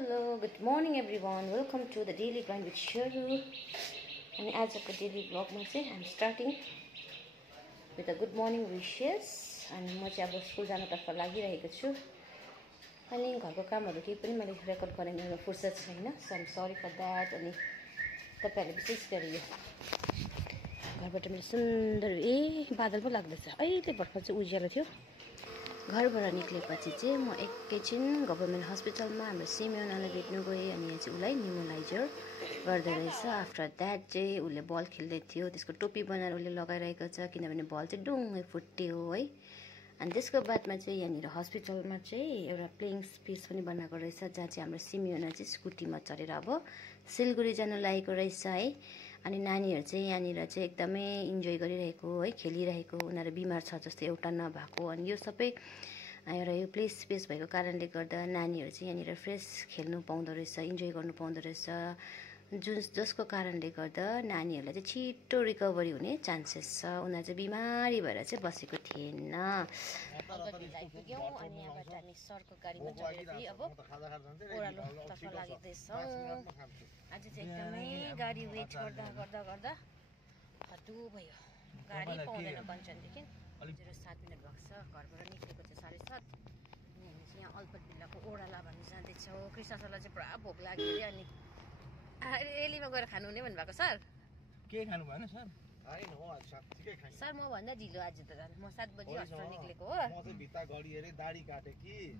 Hello, good morning everyone. Welcome to the daily grind with Sheru. And आजको daily vlog मा चाहिँ I'm starting with a good morning wishes. अनि म चाहिँ अब स्कुल जानतर्फ लागिरहेको छु. अनि घरको कामहरु केही पनि मैले रेकर्ड गर्ने फुर्सद छैन. So I'm sorry for that. अनि तपाईहरुले विशेष गरी यो घरबाट मेरो सुन्दर बादल पो लाग्दैछ. अहिले भर्खर चाहिँ उज्यालो थियो. घरबाट निक्लेपछि चाहिँ म एकैछिन गभर्नमेन्ट हस्पिटलमा हाम्रो सिमियोनालाई भेट्नु गएँ अनि यहाँ चाहिँ उसलाई निमोलाइजर गर्दै रहेछ. आफ्टर द्याट चाहिँ उसले बल खेल्दै थियो. त्यसको टोपी बनाएर उसले लगाइरहेको छ किनभने बल चाहिँ डुङ्गै फुट्यो है. अनि त्यसको बादमा चाहिँ यहाँनिर हस्पिटलमा चाहिँ एउटा प्लेइङ स्पेस पनि बनाएको रहेछ जहाँ चाहिँ हाम्रो सिमियोना चाहिँ स्कुटीमा चढेर अब सिलगढी जान लागेको रहेछ है. अनि नानीहरू चाहिँ यहाँनिर चाहिँ एकदमै इन्जोय गरिरहेको है, खेलिरहेको. उनीहरू बिमार छ जस्तो एउटा नभएको. अनि यो सबै एउटा यो प्ले स्पेस भएको कारणले गर्दा नानीहरू चाहिँ यहाँनिर फ्रेस खेल्नु पाउँदो रहेछ, इन्जोय गर्नु पाउँदो रहेछ. जसको कारणले गर्दा नानीहरूलाई चाहिँ छिटो रिकभरी हुने चान्सेस छ. उनीहरू चाहिँ बिमारी भएर चाहिँ बसेको थिएन. आइपुग्यौँ अनि यहाँबाट हामी सरको गाडीमा चढेर फेरि अब ओह्रालोतर्फ लाग्दैछौँ. आज चाहिँ एकदमै गाडी वेट गर्दा गर्दा गर्दा हत्तु भयो. गाडी पाउँदैन कञ्चनदेखि 07 मिनट भएको छ. घरबाट निक्लेको चाहिँ 7:30. अनि हामी चाहिँ यहाँ अल्पत भिल्लाको ओह्राला भन्नु जाँदैछौँ. कृष्ण सरलाई चाहिँ पुरा भोक लाग्यो अरे. अनि रेलीमा गएर खानु हुने भन्नुभएको. सर के खानु भएन सर? सर म भन्दा ढिलो आज त जानु. म 7 बजी हस्पिटल निक्लेको हो. म चाहिँ भित्ता गडी हेरे दाढी काटे कि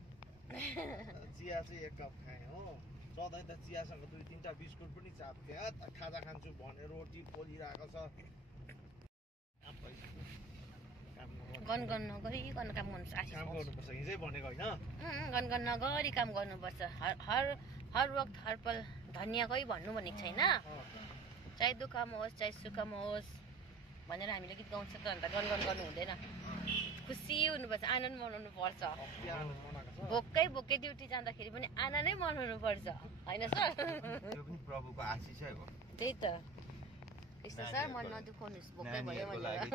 चिया चाहिँ 1 कप खाएँ हो. सधैँ त चियासँग 2-3टा बिस्कुट पनि चाप्थे. खाजा खान्छु भने रोटी पोलिरहेको छ. गनगन नगरिकन काम गर्नुपर्छ. काम गर्नुपर्छ हिजै भनेको होइन. गनगन नगरी काम गर्नुपर्छ. हर वक्त हर पल धन्य कोही भन्नु भनेको छैन. चाहे दुःखमा होस् चाहे सुखमा होस् भनेर हामीले गीत गाउँछ त. अन्त गनगन गर्नु हुँदैन. खुसी हुनुपर्छ, आनन्द मनाउनु पर्छ. भोकै भोकै ड्युटी जाँदाखेरि पनि आनन्दै मनाउनु पर्छ होइन सर? त्यो पनि प्रभुको आशिषै हो. त्यही त. कृष्ण सर मन नदुखाउनुहोस् भोकै भयो भनेर.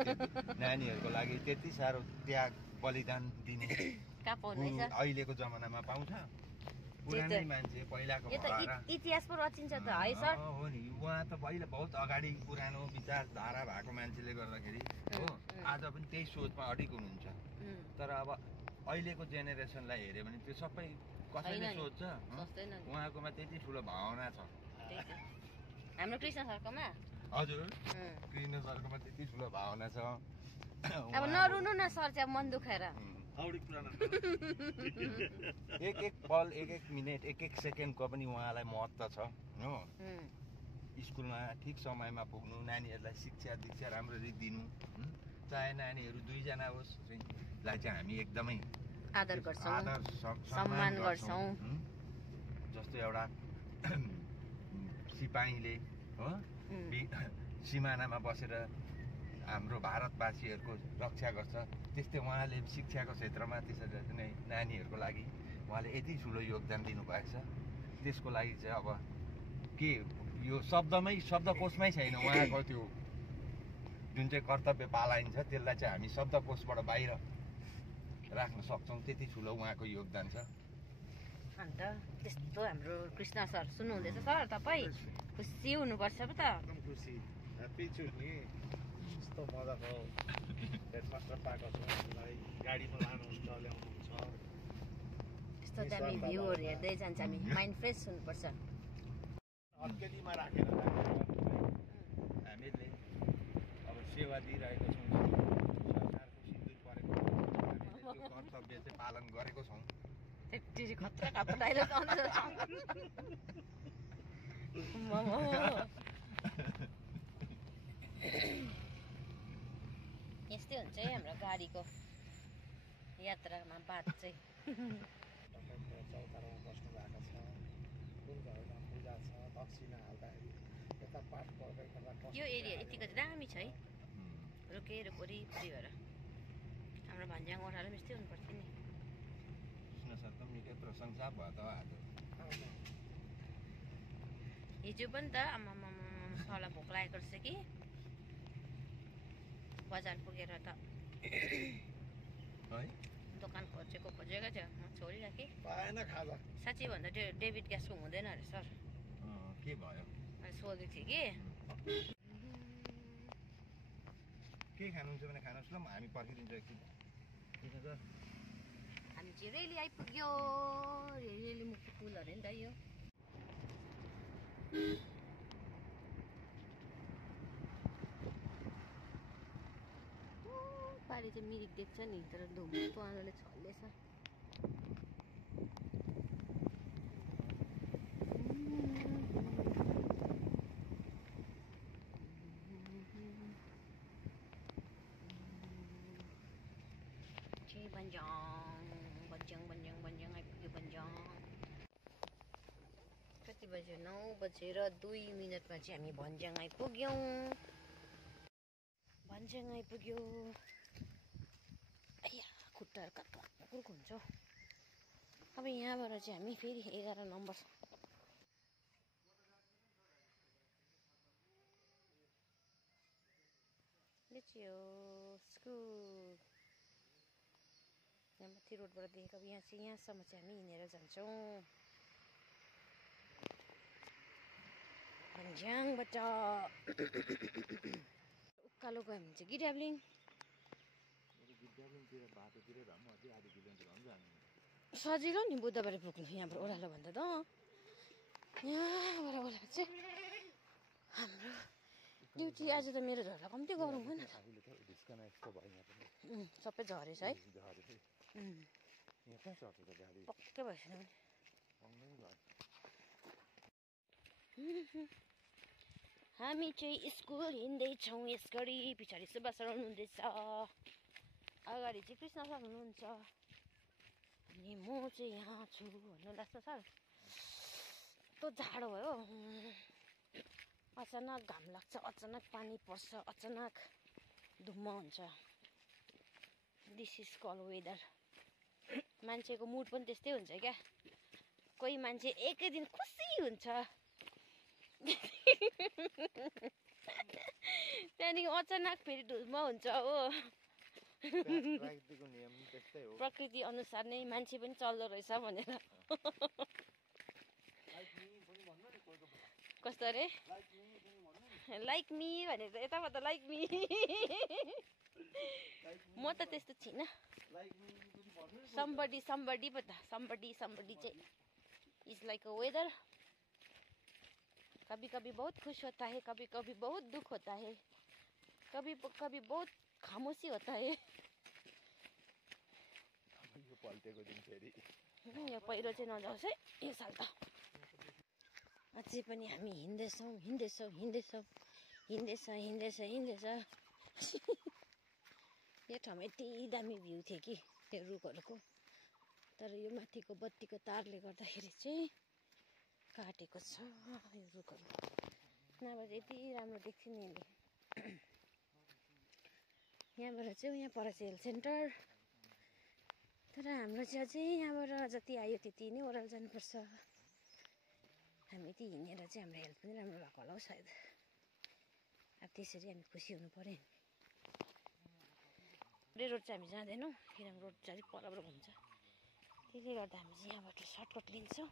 नानीहरूको लागि त्यति साह्रो त्याग बलिदान दिने कहाँ पाउनु है सर? अहिलेको जमानामा पाउँछ? पुरानै मान्छे पहिलाको इतिहास पो रचिन्छ त है सर? हो नि. उहाँ त पहिला बहुत अगाडि पुरानो विचारधारा भएको मान्छेले गर्दाखेरि हो आज पनि त्यही सोचमा अडिग हुनुहुन्छ. तर अब अहिलेको जेनेरेसनलाई हेऱ्यो भने त्यो सबै कसैले सोध्छ? उहाँकोमा त्यति ठुलो भावना छ. हाम्रो कृष्ण सरकोमा हजुर कृष्ण सरकोमा त्यति ठुलो भावना छ. अब नरुनु न सर चाहिँ मन दुखाएर. एक पल एक मिनट एक सेकेन्डको पनि उहाँलाई महत्त्व छ हो. स्कुलमा ठिक समयमा पुग्नु, नानीहरूलाई शिक्षा दीक्षा राम्ररी दिनु. चाहे नानीहरू 2 जना होस् लाई चाहिँ हामी एकदमै आदर गर्छौँ, सम्मान गर्छौँ. जस्तो एउटा सिपाहीले हो सिमानामा बसेर हाम्रो भारतवासीहरूको रक्षा गर्छ त्यस्तै उहाँले शिक्षाको क्षेत्रमा त्यसरी नै नानीहरूको लागि उहाँले यति ठुलो योगदान दिनुभएको छ. त्यसको लागि चाहिँ अब के यो शब्दकोशमै छैन. उहाँको त्यो जुन चाहिँ कर्तव्य पालाइन्छ त्यसलाई चाहिँ हामी शब्दकोशबाट बाहिर राख्न सक्छौँ. त्यति ठुलो उहाँको योगदान छ. अन्त त्यस्तो हाम्रो कृष्ण सर सुन्नुहुँदैछ सर? तपाईँ खुसी हुनुपर्छ पो त. एकदम खुसी ह्याप्पी छु नि. यस्तो मजाको ब्रेकफास्ट पाएको छ. हामीलाई गाडीमा लानुहुन्छ ल्याउनुहुन्छ. यस्तो चाहिँ हामी भ्यूहरू हेर्दै जान्छ. हामी माइन्ड फ्रेस हुनुपर्छ. हत्केलीमा राखेर हामीले अब सेवा दिइरहेको छौँ. सरकारको सिन्दुर परेको हामीले त्यो कर्तव्य चाहिँ पालन गरेको छौँ. खतरा खाएको डाइलग आउँछ. यस्तै हुन्छ है हाम्रो गाडीको यात्रामा बात चाहिँ. चौतारामा बस्नु भएको छ. कुन घरमा पूजा छ दक्षिणा हाल्दाखेरि यता पाठ गर्दै गर्दा यो एरिया यतिको चाहिँ दामी छ है. रोकेर वरिपरि भएर हाम्रो भन्ज्याङ ओह्रालो पनि यस्तै हुनुपर्छ नि. कृष्ण सरको निकै प्रशंसा भयो त आज. हिजो पनि त आमामा सरलाई भोक लागेको रहेछ कि बजार पुगेर त दोकान खोजेको थियो म छोडिराखेँ पाएन खाजा साँच्चै भन्दा त्यो डेबिट क्यासको हुँदैन अरे सर के भयो मैले सोधेको थिएँ कि के खानुहुन्छ भने खानुहोस् ल हामी पर्खिदिन्छ एकछिन किन त हामी चाहिँ रेली आइपुग्यो रेली मुखी पुल अरे नि त यो पारि चाहिँ मिरिक देख्छ नि तर धुम्मको आलोले छल्लेछ बन्ज्याङ आइपुग्यो बन्ज्याङ कति बज्यो 9:02 चाहिँ हामी भन्ज्याङ आइपुग्यौँ आया खुट्टाहरू काक्कुर्क हुन्छ अब यहाँबाट चाहिँ हामी फेरि 11 नम्बर स्कुल यहाँ माथि रोडबाट देखेको अब यहाँसम्म चाहिँ हामी हिँडेर जान्छौँ भन्ज्याङबाट उकालो गयो भने चाहिँ गिडाब्लिङ सजिलो नि बुधबार पुग्नु यहाँबाट ओह्रालो भन्दा त यहाँबाट ओह्रालो चाहिँ हाम्रो ड्युटी आज त मेरो झर्दा कम्ती गरौँ होइन सबै झरेछ है पक्कै भएछ हामी चाहिँ स्कुल हिँड्दैछौँ यस गरी पछाडि सुभाष सर हुनुहुँदैछ अगाडि चाहिँ कृष्ण सर हुनुहुन्छ अनि म चाहिँ यहाँ छु भन्नु लाग्छ सर यस्तो जाडो भयो अचानक घाम लाग्छ अचानक पानी पर्छ अचानक धुम्म हुन्छ दिस इज कल वेदर मान्छेको मुड पनि त्यस्तै हुन्छ क्या कोही मान्छे एकै दिन खुसी हुन्छ त्यहाँदेखि अचानक फेरि धुम्म हुन्छ हो प्रकृति अनुसार नै मान्छे पनि चल्दो रहेछ भनेर कस्तो अरे लाइक मी भनेर यताबाट लाइक मी म त त्यस्तो छिन somebody पो त somebody चाहिँ इज लाइक अ वेदर कभी कभी बहुत खुश होता है कभी कभी बहुत दुख होता है कभी कभी बहुत खामोशी होता है यो पहिरो चाहिँ नजाओस् है यो साल त अझै पनि हामी हिँड्दैछौँ यो ठाउँमा यति दामी भ्यू थियो कि त्यो रुखहरूको तर यो माथिको बत्तीको तारले गर्दाखेरि चाहिँ काटेको छ यो रुखहरू नभए यति राम्रो देख्थ्यो नि अहिले यहाँबाट चाहिँ यहाँ पर चाहिँ हेल्थ सेन्टर तर हाम्रो चाहिँ अझै यहाँबाट जति आयो त्यति नै ओह्रालो जानुपर्छ हामी यति हिँडेर चाहिँ हाम्रो हेल्थ पनि राम्रो भएको होला हौ सायद अब त्यसरी हामी खुसी हुनु पऱ्यो रोड चाहिँ हामी जाँदैनौँ किनभने रोड चाहिँ अलिक परबाट हुन्छ त्यसले गर्दा हामी चाहिँ यहाँबाट सर्टकट लिन्छौँ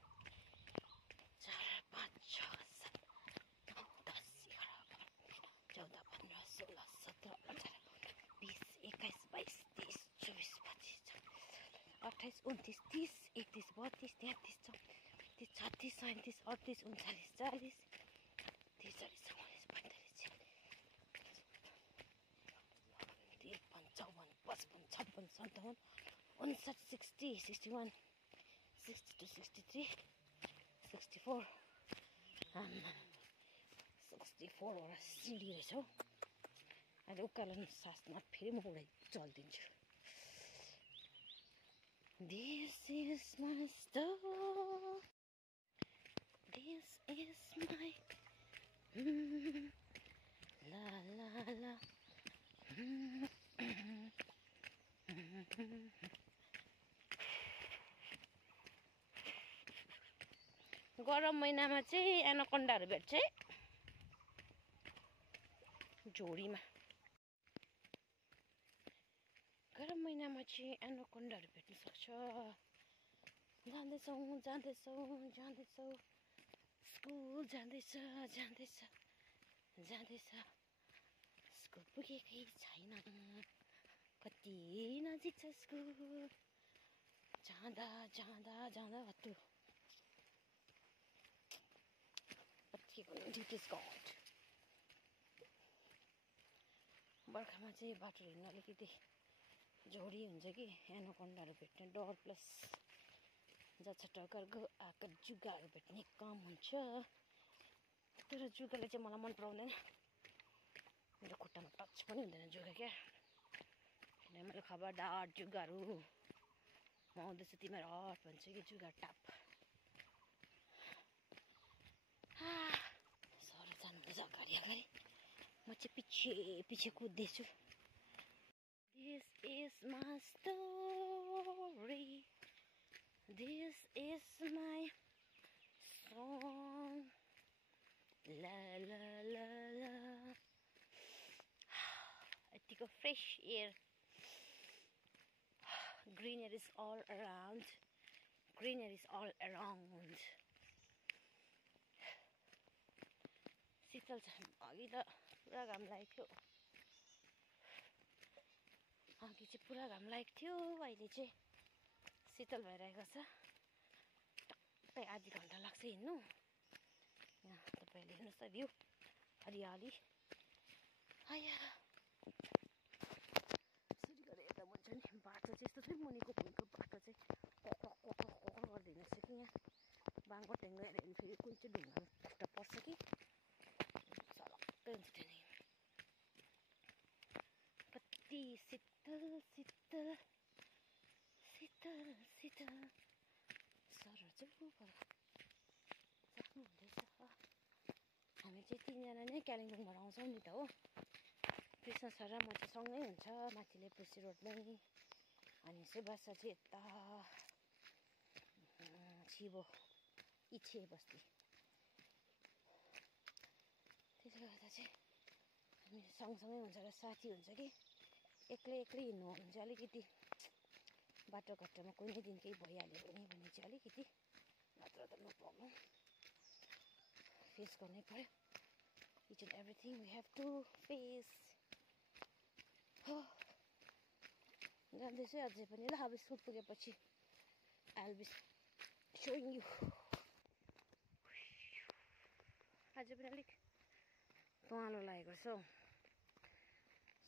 4 5 6 7 9 10 11 12 13 14 15 16 17 18 20 21 22 23 24 25 26 27 28 29 30 31 32 33 34 35 36 37 38 39 40 55 56 57 60 61 62 63 64 64वटा सिँढी रहेछ हौ अहिले उकालो सासमा फेरि म उडाइ चलिदिन्छु This is my store This is my La la la गरम महिनामा चाहिँ एनाकोन्डाहरू भेट्छ है झोडीमा गरम महिनामा चाहिँ एनाकोन्डाहरू भेट्न सक्छ। जाँदैछौँ जाँदैछौँ जाँदैछौँ, स्कुल जाँदैछ जाँदैछ जाँदैछ, स्कुल पुगेकै छैन, कति नजिक छ स्कुल, जाँदा जाँदा जाँदा हत्तु डिटेस गड। बर्खामा चाहिँ बाटो हिँड्न अलिकति झोडी हुन्छ कि, एनाकोन्डाहरू भेट्ने डर प्लस जछटक्कर आएको जुगाहरू भेट्ने काम हुन्छ। तर जुगाले चाहिँ मलाई मन पराउँदैन, मेरो खुट्टामा टच पनि हुँदैन जुगा क्या। किन मैले खबरदार जुगाहरू म आउँदैछु तिमीहरू हट भन्छु कि जुगा टाप। सर जानुहुँदैछ अगाडि अगाडि, म चाहिँ पछि पछि कुद्दैछु। This is my story, this is my song, la la la la. यतिको fresh air, greenery is all around, greenery is all around. शीतल छ। अघि त पुरा घाम लागेको थियो, अघि चाहिँ पुरा घाम लागेको थियो, अहिले चाहिँ शीतल भइरहेको छ। टक्कै आधी घन्टा लाग्छ हिँड्नु। यहाँ तपाईँले हेर्नुहोस् त भ्यू, हरियाली। आया यसरी गरेर हेर्दा हुन्छ नि, बाटो चाहिँ यस्तो चाहिँ मुनिको भुइँको बाटो चाहिँ कोक्र गर्दैन रहेछ कि। यहाँ बाङ्गो टेङ्गो हेऱ्यो भने फेरि कुन चाहिँ ढुङ्गामा खुट्टा पर्छ कि सलक्कै हुन्छ त्यहाँदेखि। कति शीतल शीतल शीतल शीतल, सरहरू चाहिँ सक्नुहुँदैछ। हामी चाहिँ तिनजना नै कालिम्पोङबाट आउँछौँ नि त हो। कृष्ण सर र म चाहिँ सँगै हुन्छ माथि लेप्रोसी रोडमै, अनि सुभाष सर चाहिँ यता छिबो इच्छे बस्ती। त्यसले गर्दा चाहिँ हामी सँगसँगै हुन्छ र साथी हुन्छ कि। एक्लै हिँड्नु हो भने चाहिँ अलिकति बाटोघाटोमा कुनै दिन केही भइहाल्यो भने चाहिँ अलिकति, नत्र त नो प्रब्लम, फेस गर्नै पर्यो। Each and everything we have to face. जाँदैछु अझै पनि ल, अब स्कुल पुगेपछि I will be showing you. अझै पनि अलिक पहेँलो लागेको छ हौ।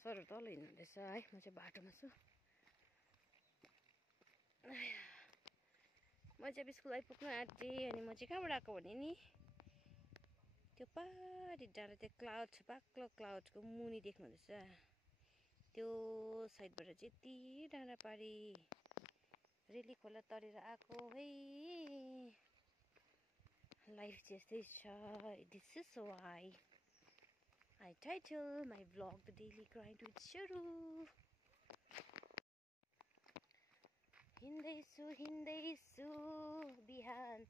सरहरू तल हिँड्नुहुँदैछ है, म चाहिँ बाटोमा छु। म चाहिँ अब स्कुल आइपुग्नु आँटेँ। अनि म चाहिँ कहाँबाट आएको भने नि, त्यो पारि डाँडा त्यो क्लाउड छ, बाक्लो क्लाउडको मुनि देख्नुहुँदैछ, त्यो साइडबाट चाहिँ यति डाँडा पारि रेली खोला तरेर आएको है। लाइफ चाहिँ यस्तै छ। This is why I title my vlog The Daily Grind with Sharu. हिँड्दैछु बिहान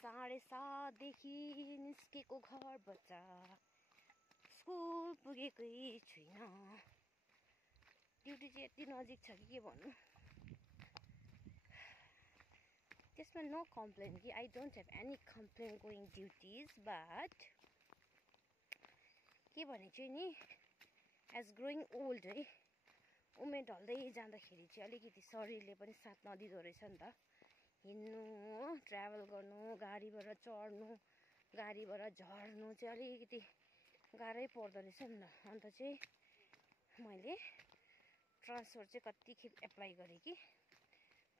7:30 देखि निस्केको घरबाट, स्कुल पुगेकै छुइनँ। ड्युटी चाहिँ यति नजिक छ कि के भन्नु। त्यसमा नो कम्प्लेन कि, I don't have any complain going duties, but के भने चाहिँ नि, एज ग्रोइङ ओल्ड है, उमेर ढल्दै जाँदाखेरि चाहिँ अलिकति शरीरले पनि साथ नदिँदो रहेछ नि त। हिँड्नु, ट्राभल गर्नु, गाडीबाट चढ्नु, गाडीबाट झर्नु चाहिँ अलिकति गाह्रै पर्दो रहेछ नि त। अन्त चाहिँ मैले ट्रान्सफर चाहिँ कति खेप एप्लाई गरेँ कि,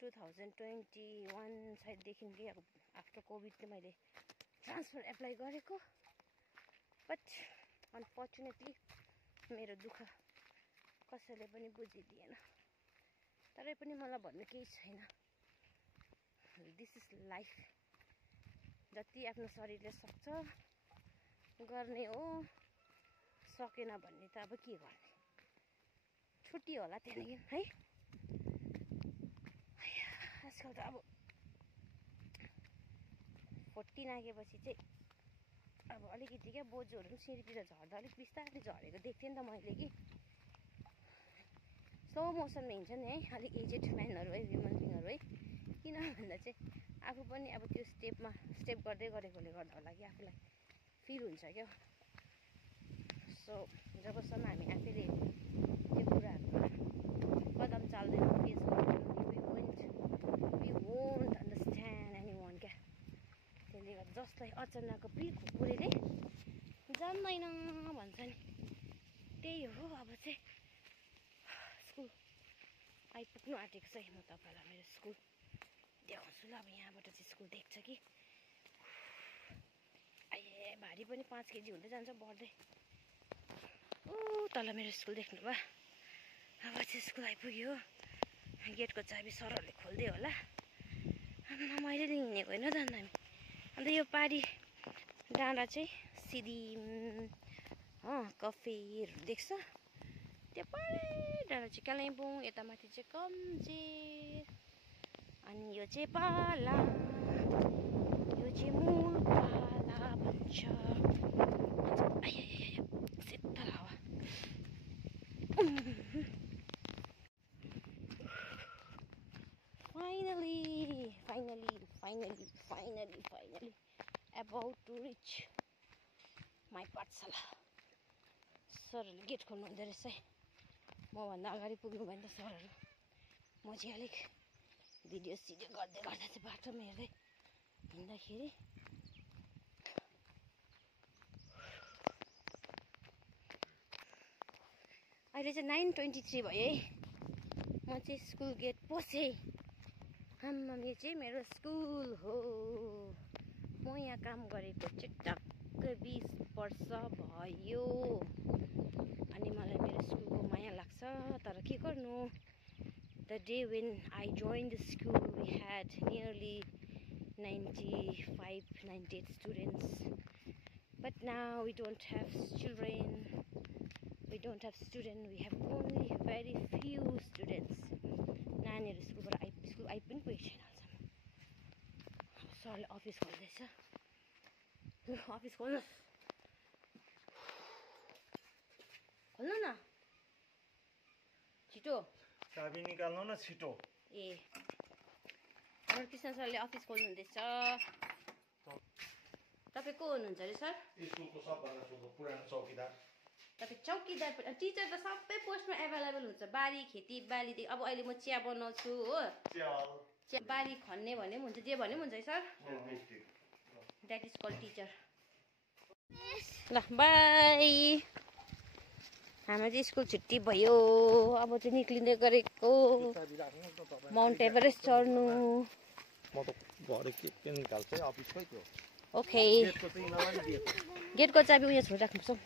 2021 साइडदेखि कि अब आफ्टर कोभिड चाहिँ मैले ट्रान्सफर एप्लाई गरेको। बट अनफर्चुनेटली मेरो दुःख कसैले पनि बुझिदिएन। तरै पनि मलाई भन्नु केही छैन, दिस इज लाइफ। जति आफ्नो शरीरले सक्छ गर्ने हो, सकेन भन्ने त अब के गर्ने, छुट्टी होला त्यहाँदेखि है। आजकल त अब 40 नागेपछि चाहिँ अब अलिकति क्या, बोजूहरू पनि सिँढीतिर झर्दा अलिक बिस्तारै झरेको देख्थेँ नि त मैले कि। स्लो मोसनमा हिँड्छ नि है अलिक एजेड म्यानहरू है ह्युमन बिङहरू है किन भन्दा चाहिँ आफू पनि अब त्यो स्टेप गर्दै गरेकोले गर्दा होला कि आफूलाई फिल हुन्छ क्या सो जबसम्म हामी आफैले त्यो कुराहरूमा कदम चाल्दैनौँ फेस गर्दैनौँ we won't understand anyone क्या त्यसले गर्दा जसलाई अचानक पिर खुकुरीले जान्दैन भन्छ नि त्यही हो अब चाहिँ स्कुल आइपुग्नु आँटेको छ म तपाईँलाई मेरो स्कुल देखाउँछु ल अब यहाँबाट चाहिँ स्कुल देख्छ कि ए भारी पनि 5 केजी हुँदै जान्छ बढ्दै तल मेरो स्कुल देख्नुभयो अब चाहिँ स्कुल आइपुग्यो गेटको चाबी सरहरूले खोल्दै होला मैले हिँडेको होइन त हामी अन्त यो पारी डाँडा चाहिँ सिदिम कफेरहरू देख्छ त्यो पारी डाँडा चाहिँ कालिम्पोङ यता माथि चाहिँ कम्चेर अनि यो चाहिँ पाला यो चाहिँ मूल पाला भन्छ शीतल हावा finally about to reach my पाठशाला सरहरूले गेट खोल्नु हुँदो रहेछ है मभन्दा अगाडि पुग्नु भयो नि त सरहरू म चाहिँ अलिक भिडियो गर्दै गर्दा चाहिँ बाटोमा हेर्दै हिँड्दाखेरि अहिले चाहिँ 9:23 भयो है म चाहिँ स्कुल गेट पसेँ आम्मा यो चाहिँ मेरो स्कुल हो म यहाँ काम गरेको चाहिँ टक्कै 20 वर्ष भयो अनि मलाई मेरो स्कुलको माया लाग्छ तर के गर्नु The day when I joined the school we had nearly 98 students but now we don't have children we have only very few students नानीहरू स्कुल आइपुग्नु पुगेको छैन अहिलेसम्म सरले अफिस खोल्दैछ अफिस खोल्नु न छिटो चाबी निकाल्नु न छिटो ए कृष्ण सरले अफिस खोल्नु हुँदैछ तपाईँ को हुनुहुन्छ अरे सर स्कुलको सबभन्दा ठुलो पुरानो चौकीदार तपाईँ चौकीदार टिचर त सबै पोस्टमा एभाइलेबल हुन्छ बारी खेती बालीदेखि अब अहिले म चिया बनाउँछु हो चिया बारी खन्ने भने पनि हुन्छ जे भने पनि हुन्छ है sir that is call teacher ल बाई हाम्रो चाहिँ स्कुल छुट्टी भयो अब चाहिँ निक्लिँदै गरेको माउन्ट एभरेस्ट चढ्नु म त भरे के निकाल्छु है अफिसकै थियो ओके गेटको चाबी उयो छोडिराख्नुपर्छ